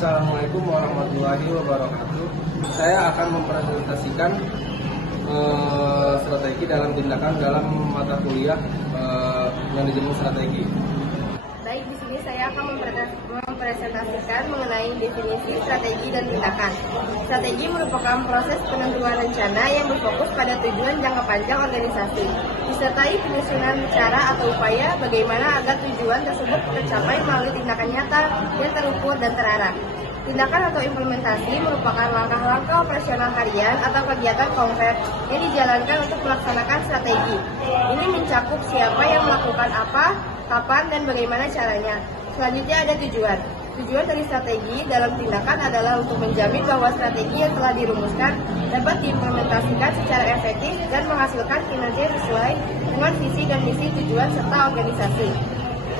Assalamualaikum warahmatullahi wabarakatuh. Saya akan mempresentasikan strategi dalam tindakan dalam mata kuliah manajemen strategi. Baik, di sini saya akan mempresentasikan mengenai definisi strategi dan tindakan. Strategi merupakan proses penentuan rencana yang berfokus pada tujuan jangka panjang organisasi, disertai penyusunan cara atau upaya bagaimana agar tujuan tersebut tercapai melalui tindakan nyata yang terukur dan terarah. Tindakan atau implementasi merupakan langkah-langkah operasional harian atau kegiatan konkret yang dijalankan untuk melaksanakan strategi. Ini mencakup siapa yang melakukan apa, kapan, dan bagaimana caranya. Selanjutnya ada tujuan. Tujuan dari strategi dalam tindakan adalah untuk menjamin bahwa strategi yang telah dirumuskan dapat diimplementasikan secara efektif dan menghasilkan kinerja sesuai dengan visi dan misi tujuan serta organisasi.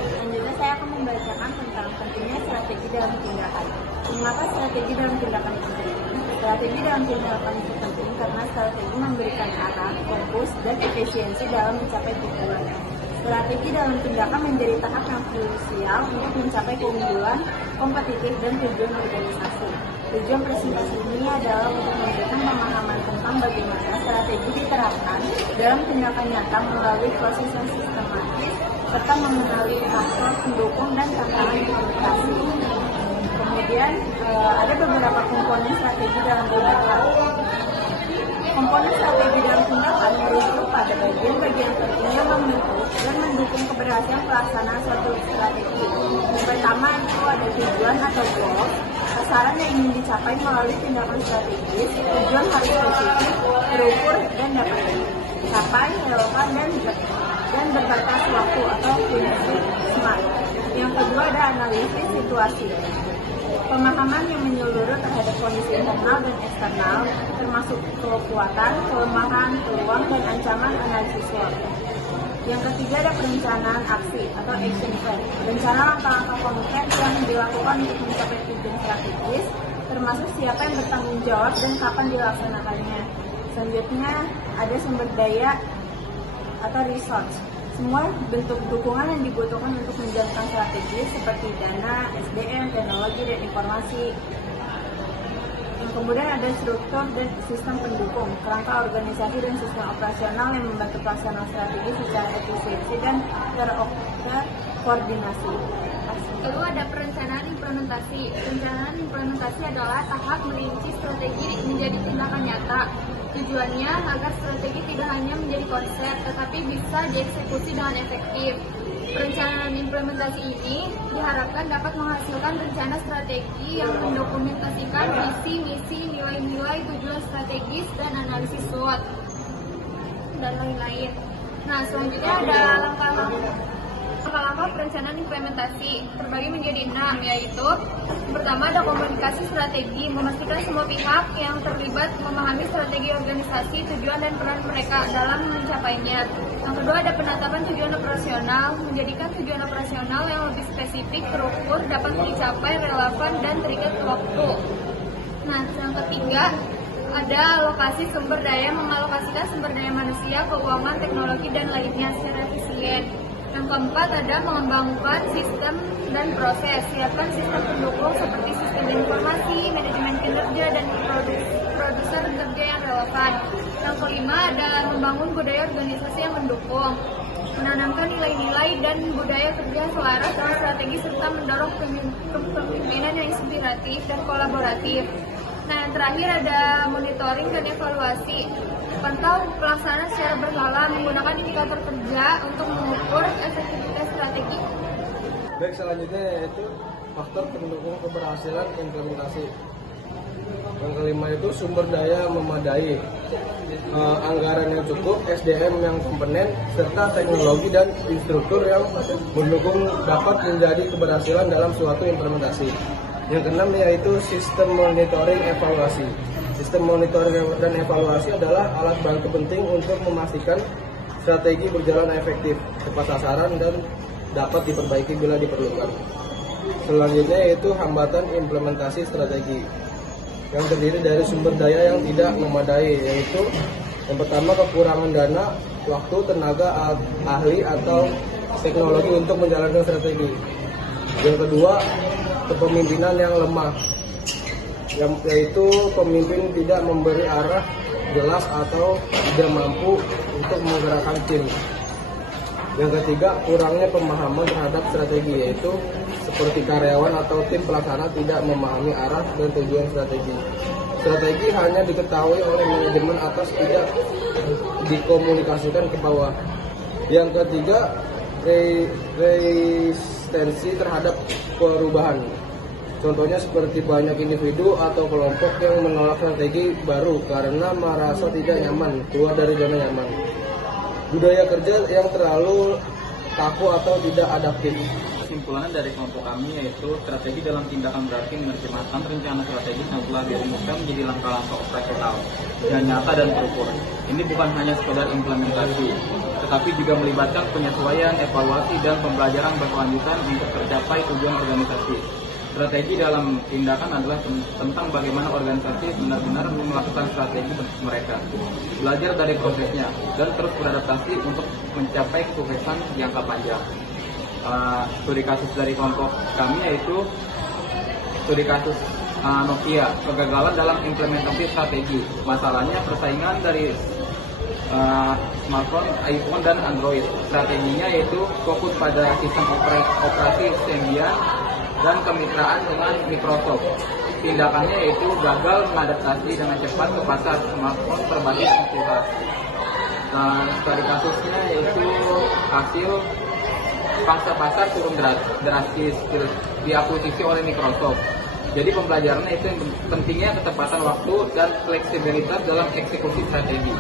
Selanjutnya saya akan membacakan tentang pentingnya strategi dalam tindakan. Mengapa strategi dalam tindakan itu penting? Strategi dalam tindakan itu penting karena strategi memberikan arah, fokus, dan efisiensi dalam mencapai tujuan. Strategi dalam tindakan menjadi tahap yang krusial untuk mencapai keunggulan, kompetitif, dan tujuan organisasi. Tujuan presentasi ini adalah untuk memberikan pemahaman tentang bagaimana strategi diterapkan dalam tindakan nyata melalui proses yang sistematis, serta mengenali faktor pendukung dan tantangan implementasi. Kemudian ada beberapa komponen strategi dalam tindakan. Komponen strategi dalam tindakan merujuk pada bagian-bagian penting yang membentuk dan mendukung keberhasilan pelaksanaan suatu strategi. Yang pertama itu ada tujuan atau goals, sasaran yang ingin dicapai melalui tindakan strategis. Tujuan harus spesifik, terukur, dan dapat dicapai, relevan, dan berbatas waktu atau fungsi SMART. Yang kedua ada analisis situasi. Pemahaman yang menyeluruh terhadap kondisi internal dan eksternal, termasuk kekuatan, kelemahan, peluang, dan ancaman analisis SWOT. Yang ketiga ada perencanaan aksi atau action plan. Rencana langkah-langkah konkret yang dilakukan untuk mencapai tujuan strategis, termasuk siapa yang bertanggung jawab dan kapan dilaksanakannya. Selanjutnya ada sumber daya atau resource. Semua bentuk dukungan yang dibutuhkan untuk menjalankan strategi seperti dana, SDM, teknologi, dan informasi. Yang kemudian ada struktur dan sistem pendukung, kerangka organisasi dan sistem operasional yang membantu pelaksanaan strategi secara efisiensi dan terkoordinasi. Lalu ada perencanaan implementasi. Perencanaan implementasi adalah tahap merinci strategi menjadi tindakan nyata. Tujuannya agar strategi tidak hanya menjadi konsep, tetapi bisa dieksekusi dengan efektif. Perencanaan implementasi ini diharapkan dapat menghasilkan rencana strategi yang mendokumentasikan visi, misi, nilai-nilai, tujuan strategis, dan analisis SWOT, dan lain-lain. Nah, selanjutnya ada langkah-langkah perencanaan implementasi terbagi menjadi 6, yaitu pertama ada komunikasi strategi, memastikan semua pihak yang terlibat memahami strategi organisasi, tujuan dan peran mereka dalam mencapainya. Yang kedua ada penetapan tujuan operasional, menjadikan tujuan operasional yang lebih spesifik, terukur, dapat dicapai, relevan, dan terikat waktu. Nah, yang ketiga ada alokasi sumber daya, mengalokasikan sumber daya manusia, keuangan, teknologi, dan lainnya secara efisien. Yang keempat ada mengembangkan sistem dan proses, siapkan sistem pendukung seperti sistem informasi, manajemen kinerja, dan produser kerja yang relevan. Yang kelima ada membangun budaya organisasi yang mendukung, menanamkan nilai-nilai dan budaya kerja selaras dengan strategi serta mendorong kepemimpinan yang inspiratif dan kolaboratif. Nah, yang terakhir ada monitoring dan evaluasi. Pantau pelaksanaan secara berkala menggunakan indikator kerja untuk mengukur efektivitas strategi. Baik, selanjutnya yaitu faktor pendukung keberhasilan implementasi. Yang kelima itu sumber daya memadai, anggaran yang cukup, SDM yang kompeten, serta teknologi dan instruktur yang mendukung dapat menjadi keberhasilan dalam suatu implementasi. Yang keenam yaitu sistem monitoring evaluasi. Sistem monitoring dan evaluasi adalah alat bantu penting untuk memastikan strategi berjalan efektif, tepat sasaran, dan dapat diperbaiki bila diperlukan. Selanjutnya yaitu hambatan implementasi strategi, yang terdiri dari sumber daya yang tidak memadai, yaitu yang pertama kekurangan dana, waktu, tenaga ahli, atau teknologi untuk menjalankan strategi. Yang kedua kepemimpinan yang lemah, yaitu pemimpin tidak memberi arah jelas atau tidak mampu untuk menggerakkan tim. Yang ketiga, kurangnya pemahaman terhadap strategi, yaitu seperti karyawan atau tim pelaksana tidak memahami arah dan tujuan strategi. Strategi hanya diketahui oleh manajemen atas, tidak dikomunikasikan ke bawah. Yang ketiga, resistensi terhadap perubahan. Contohnya seperti banyak individu atau kelompok yang menolak strategi baru karena merasa tidak nyaman, keluar dari zona nyaman. Budaya kerja yang terlalu kaku atau tidak adaptif. Kesimpulan dari kelompok kami yaitu strategi dalam tindakan berarti menerjemahkan rencana strategis yang telah dirumuskan menjadi langkah-langkah operasional yang nyata dan terukur. Ini bukan hanya sekedar implementasi, tetapi juga melibatkan penyesuaian, evaluasi, dan pembelajaran berkelanjutan untuk tercapai tujuan organisasi. Strategi dalam tindakan adalah tentang bagaimana organisasi benar-benar melakukan strategi mereka, belajar dari prosesnya, dan terus beradaptasi untuk mencapai kesuksesan jangka panjang. Studi kasus dari kelompok kami yaitu studi kasus Nokia, kegagalan dalam implementasi strategi. Masalahnya persaingan dari smartphone, iPhone, dan Android. Strateginya yaitu fokus pada sistem operasi Symbian dan kemitraan dengan Microsoft. Tindakannya yaitu gagal mengadaptasi dengan cepat ke pasar smartphone berbasis iOS. Studi kasusnya yaitu hasil pangsa pasar turun drastis diakuisisi oleh Microsoft. Jadi pembelajarannya itu yang pentingnya ketepatan waktu dan fleksibilitas dalam eksekusi strategi.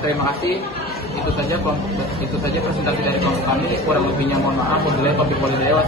Terima kasih. Itu saja presentasi dari kelompok kami. Kurang lebihnya mohon maaf. Wabillahi taufiq wal hidayah.